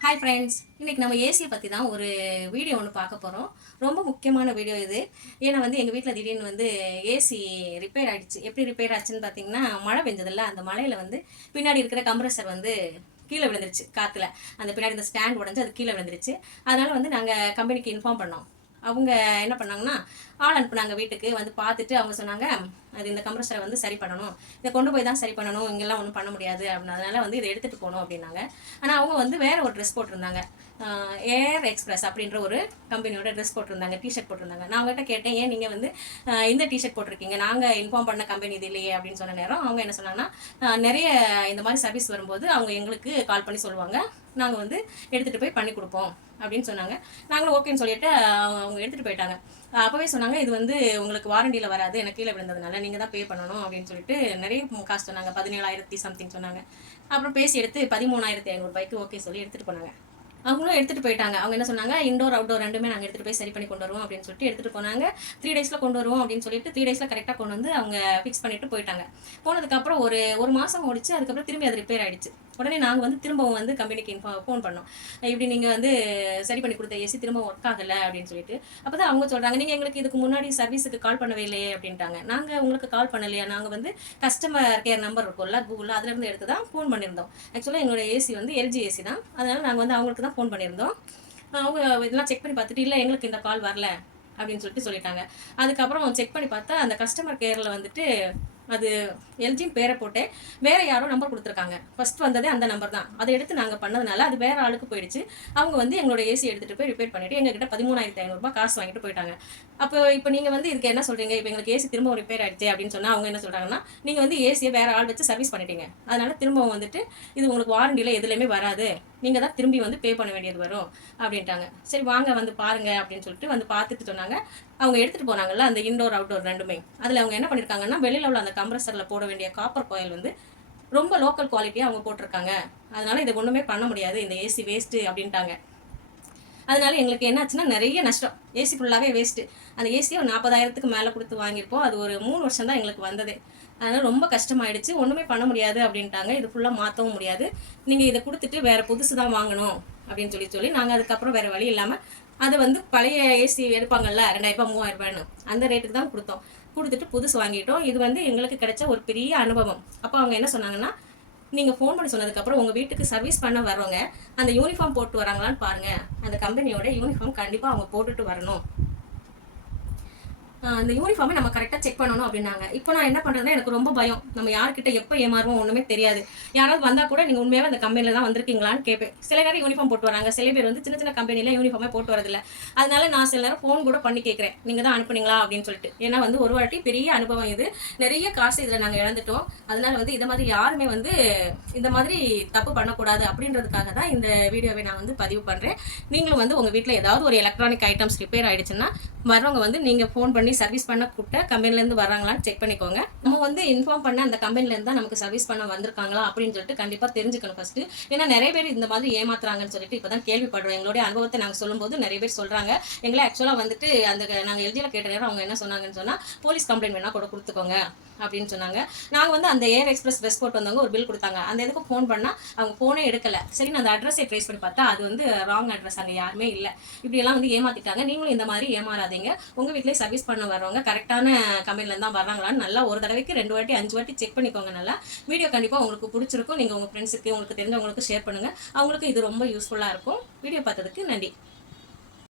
Hi friends இன்றைக்கி நம்ம ஏசியை பற்றி தான் ஒரு வீடியோ ஒன்று பார்க்க போகிறோம் ரொம்ப முக்கியமான வீடியோ இது. ஏன்னா வந்து எங்கள் வீட்டில் திடீர்னு வந்து ஏசி ரிப்பேர் ஆகிடுச்சு எப்படி ரிப்பேர் ஆச்சுன்னு பார்த்தீங்கன்னா மழை பெஞ்சதில்ல அந்த மழையில் வந்து பின்னாடி இருக்கிற கம்ப்ரஸர் வந்து கீழே விழுந்துருச்சு காற்றுல அந்த பின்னாடி இந்த ஸ்டாண்ட் உடஞ்சி அது கீழே விழுந்துருச்சு. அதனால் வந்து நாங்கள் கம்பெனிக்கு இன்ஃபார்ம் பண்ணோம். அவங்க என்ன பண்ணாங்கன்னா ஆள் அனுப்புனாங்க வீட்டுக்கு. வந்து பார்த்துட்டு அவங்க சொன்னாங்க அது இந்த கம்ப்ரஸரை வந்து சரி பண்ணணும். இதை கொண்டு போய் தான் சரி பண்ணணும். இங்கெல்லாம் ஒன்றும் பண்ண முடியாது. அப்படின்னு அதனால வந்து இதை எடுத்துகிட்டு போகணும் அப்படின்னாங்க. ஆனால் அவங்க வந்து வேறு ஒரு ட்ரெஸ் போட்டிருந்தாங்க. ஏர் எக்ஸ்பிரஸ் அப்படின்ற ஒரு கம்பெனியோட ட்ரெஸ் போட்டிருந்தாங்க. டிஷர்ட் போட்டிருந்தாங்க. நான் அவங்ககிட்ட கேட்டேன் ஏன் நீங்கள் வந்து இந்த டிஷர்ட் போட்டிருக்கீங்க? நாங்கள் இன்ஃபார்ம் பண்ண கம்பெனி இது இல்லையே அப்படின்னு சொன்ன நேரம் அவங்க என்ன சொன்னாங்கன்னா நிறைய இந்த மாதிரி சர்வீஸ் வரும்போது அவங்க எங்களுக்கு கால் பண்ணி சொல்லுவாங்க. நாங்கள் வந்து எடுத்துகிட்டு போய் பண்ணி கொடுப்போம் அப்படின்னு சொன்னாங்க. நாங்களும் ஓகேன்னு சொல்லிட்டு அவங்க அவங்க எடுத்துகிட்டு போயிட்டாங்க. அப்போவே சொன்னாங்க இது வந்து உங்களுக்கு வாரண்டியில் வராது எனக்கு கீழே விழுந்ததுனால நீங்கள் தான் பே பண்ணணும் அப்படின்னு சொல்லிட்டு நிறைய காசு சொன்னாங்க. பதினேழாயிரத்தி சம்திங் சொன்னாங்க. அப்புறம் பேசி எடுத்து பதிமூணாயிரத்தி ஐநூறுபாய்க்கு ஓகே சொல்லி எடுத்துகிட்டு போனாங்க. அவங்களும் எடுத்துகிட்டு போயிட்டாங்க. அவங்க என்ன சொன்னாங்க இண்டோர் அவுட்டோர் ரெண்டுமே நாங்கள் எடுத்துகிட்டு போய் சரி பண்ணி கொண்டு வருவோம் அப்படின்னு சொல்லிட்டு எடுத்துகிட்டு போனாங்க. த்ரீ டேஸில் கொண்டு வருவோம் அப்படின்னு சொல்லிட்டு த்ரீ டேஸில் கரெக்டாக கொண்டு வந்து அவங்க ஃபிக்ஸ் பண்ணிட்டு போயிட்டாங்க. போனதுக்கப்புறம் ஒரு ஒரு மாதம் ஓடிச்சு அதுக்கப்புறம் திரும்பி அது ரிப்பேர் ஆகிடுச்சு உடனே நாங்கள் வந்து திரும்பவும் வந்து கம்பெனிக்கு இன்ஃபார்ம் ஃபோன் பண்ணோம். இப்படி நீங்கள் வந்து சரி பண்ணி கொடுத்த ஏசி திரும்ப ஒர்க் ஆகலை அப்படின்னு சொல்லிட்டு. அப்போ தான் அவங்க சொல்கிறாங்க நீங்கள் எங்களுக்கு இதுக்கு முன்னாடி சர்வீஸுக்கு கால் பண்ணவே இல்லையே அப்படின்ட்டாங்க. நாங்கள் உங்களுக்கு கால் பண்ணலையா? நாங்கள் வந்து கஸ்டமர் கேர் நம்பர் இருக்கும்ல கூகுளில் அதுலேருந்து எடுத்து தான் ஃபோன் பண்ணியிருந்தோம் ஆக்சுவலாக எங்களோட ஏசி வந்து எல்ஜி ஏசி தான். அதனால் நாங்கள் வந்து அவங்களுக்கு தான் ஃபோன் பண்ணியிருந்தோம் அவங்க இதெல்லாம் செக் பண்ணி பார்த்துட்டு இல்லை எங்களுக்கு இந்த கால் வரல அப்படின்னு சொல்லிட்டு சொல்லிட்டாங்க. அதுக்கப்புறம் செக் பண்ணி பார்த்தா அந்த கஸ்டமர் கேரில் வந்துட்டு அது எல்ஜின்னு பேரை போட்டு வேறு யாரோ நம்பர் கொடுத்துருக்காங்க. ஃபர்ஸ்ட் வந்ததே அந்த நம்பர் தான். அதை எடுத்து நாங்கள் பண்ணதுனால அது வேறு ஆளுக்கு போயிடுச்சு. அவங்க வந்து எங்களோட ஏசி எடுத்துட்டு போய் ரிப்பேர் பண்ணிவிட்டு எங்ககிட்ட பதிமூணாயிரத்தி ஐநூறுரூபா காசு வாங்கிட்டு போயிட்டாங்க. அப்போ இப்போ நீங்கள் வந்து இதுக்கு என்ன சொல்கிறீங்க இப்போ எங்களுக்கு ஏசி திரும்ப ரிப்பேர் ஆகிடுச்சு அப்படின்னு சொன்னால் அவங்க என்ன சொல்கிறாங்கன்னா நீங்கள் வந்து ஏசியை வேறு ஆள் வச்சு சர்வீஸ் பண்ணிட்டீங்க. அதனால் திரும்பவும் வந்துட்டு இது உங்களுக்கு வாரண்டியில் எதுலேயுமே வராது. நீங்கள் தான் திரும்பி வந்து பே பண்ண வேண்டியது வரும் அப்படின்ட்டாங்க. சரி வாங்க வந்து பாருங்க அப்படின்னு சொல்லிட்டு வந்து பார்த்துட்டு சொன்னாங்க. அவங்க எடுத்துகிட்டு போனாங்கல்ல அந்த இன்டோர் அவுட்டோர் ரெண்டுமே. அதில் அவங்க என்ன பண்ணியிருக்காங்கன்னா வெளியில் உள்ள அந்த கம்ப்ரஸரில் போட வேண்டிய காப்பர் கோயில் வந்து ரொம்ப லோக்கல் குவாலிட்டியாக அவங்க போட்டிருக்காங்க. அதனால் இதை ஒன்றுமே பண்ண முடியாது இந்த ஏசி வேஸ்ட்டு அப்படின்ட்டாங்க. அதனால எங்களுக்கு என்னாச்சுன்னா நிறைய நஷ்டம். ஏசி ஃபுல்லாகவே வேஸ்ட்டு அந்த ஏசியை ஒரு நாற்பதாயிரத்துக்கு மேலே கொடுத்து வாங்கியிருப்போம். அது ஒரு மூணு வருஷம் தான் எங்களுக்கு வந்ததே. அதனால் ரொம்ப கஷ்டமாயிடுச்சு. ஒன்றுமே பண்ண முடியாது அப்படின்ட்டாங்க. இது ஃபுல்லாக மாற்றவும் முடியாது. நீங்கள் இதை கொடுத்துட்டு வேறு புதுசு தான் வாங்கணும் அப்படின்னு சொல்லி சொல்லி நாங்கள் அதுக்கப்புறம் வேறு வழி இல்லாமல் அதை வந்து பழைய ஏசி எடுப்பாங்கள்ல ரெண்டாயிரரூபா மூவாயிரம் ரூபாய்னு. அந்த ரேட்டுக்கு தான் கொடுத்தோம். கொடுத்துட்டு புதுசு வாங்கிட்டோம். இது வந்து எங்களுக்கு கிடைச்ச ஒரு பெரிய அனுபவம். அப்போ அவங்க என்ன சொன்னாங்கன்னா நீங்கள் ஃபோன் பண்ணி சொன்னதுக்கப்புறம் உங்கள் வீட்டுக்கு சர்வீஸ் பண்ண வர்றவங்க அந்த யூனிஃபார்ம் போட்டு வராங்களான்னு பாருங்கள் அந்த கம்பெனியோட யூனிஃபார்ம் கண்டிப்பாக அவங்க போட்டுட்டு வரணும். அந்த யூனிஃபார்மை நம்ம கரெக்டாக செக் பண்ணணும் அப்படின்னாங்க. இப்போ நான் என்ன பண்ணுறதுன்னா எனக்கு ரொம்ப பயம். நம்ம யார்கிட்ட எப்போ ஏமாறுவோம் ஒன்றுமே தெரியாது. யாராவது வந்தால் கூட நீங்கள் உண்மையாக அந்த கம்பெனியில் தான் வந்திருக்கீங்களான்னு கேட்பேன் சில நேரம் யூனிஃபார்ம் போட்டு வராங்க. சில பேர் வந்து சின்ன சின்ன கம்பெனியில் யூனிஃபார்மே போட்டு வரதில்ல அதனால நான் சில நேரம் ஃபோன் கூட பண்ணி கேட்குறேன் நீங்கள் தான் அனுப்புனீங்களா அப்படின்னு சொல்லிட்டு. ஏன்னா வந்து ஒரு வாட்டி பெரிய அனுபவம் இது. நிறைய காசு இதில் நாங்கள் இழந்துட்டோம். அதனால வந்து இதை மாதிரி யாருமே வந்து இந்த மாதிரி தப்பு பண்ணக்கூடாது அப்படின்றதுக்காக தான் இந்த வீடியோவை நான் வந்து பதிவு பண்ணுறேன் நீங்களும் வந்து உங்கள் வீட்டில் ஏதாவது ஒரு எலக்ட்ரானிக் ஐட்டம்ஸ் ரிப்பேர் ஆகிடுச்சுன்னா வரவங்க வந்து நீங்கள் ஃபோன் பண்ணி சர்வீஸ் பண்ண கூப்பிட்ட கம்பெனிலேருந்து வராங்களான்னு செக் பண்ணிக்கோங்க. நம்ம வந்து இன்ஃபார்ம் பண்ண அந்த கம்பெனிலேருந்து தான் நமக்கு சர்வீஸ் பண்ண வந்திருக்காங்களா அப்படின்னு சொல்லிட்டு கண்டிப்பாக தெரிஞ்சுக்கணும் ஃபஸ்ட்டு ஏன்னா நிறைய பேர் இந்த மாதிரி ஏமாத்துறாங்கன்னு சொல்லிட்டு இப்போ தான் கேள்விப்படுறோம். எங்களுடைய அனுபவத்தை நாங்கள் சொல்லும்போது நிறைய பேர் சொல்கிறாங்க எங்களை ஆக்சுவலாக வந்துட்டு அந்த நாங்கள் எழுதியில் கேட்ட நேரம் அவங்க என்ன சொன்னாங்கன்னு சொன்னால் போலீஸ் கம்ப்ளைண்ட் வேணால் கூட கொடுத்துக்கோங்க. அப்படின்னு சொன்னாங்க. நாங்கள் வந்து அந்த ஏர் எக்ஸ்பிரஸ் ட்ரெஸ் போட்டு வந்தவங்க ஒரு பில் கொடுத்தாங்க. அந்த இதுக்கு ஃபோன் பண்ணால் அவங்க ஃபோனே எடுக்கலை. சரி நான் அந்த அட்ரஸை ட்ரேஸ் பண்ணி பார்த்தா அது வந்து ராங் அட்ரஸ் அங்கே யாருமே இல்லை. இப்படியெல்லாம் வந்து ஏமாத்திட்டாங்க. நீங்களும் இந்த மாதிரி ஏமாறாதீங்க. உங்கள் வீட்டிலே சர்வீஸ் பண்ண வர்றவங்க கரெக்டான கம்பெனிலேருந்து தான் வர்றாங்களான்னு நல்லா ஒரு தடவைக்கு ரெண்டு வாட்டி அஞ்சு வாட்டி செக் பண்ணிக்கோங்க நல்லா. வீடியோ கண்டிப்பாக உங்களுக்கு பிடிச்சிருக்கும். நீங்கள் உங்கள் ஃப்ரெண்ட்ஸுக்கு உங்களுக்கு தெரிஞ்சவங்களுக்கு ஷேர் பண்ணுங்கள் அவங்களுக்கு இது ரொம்ப யூஸ்ஃபுல்லாக இருக்கும். வீடியோ பார்த்ததுக்கு நன்றி.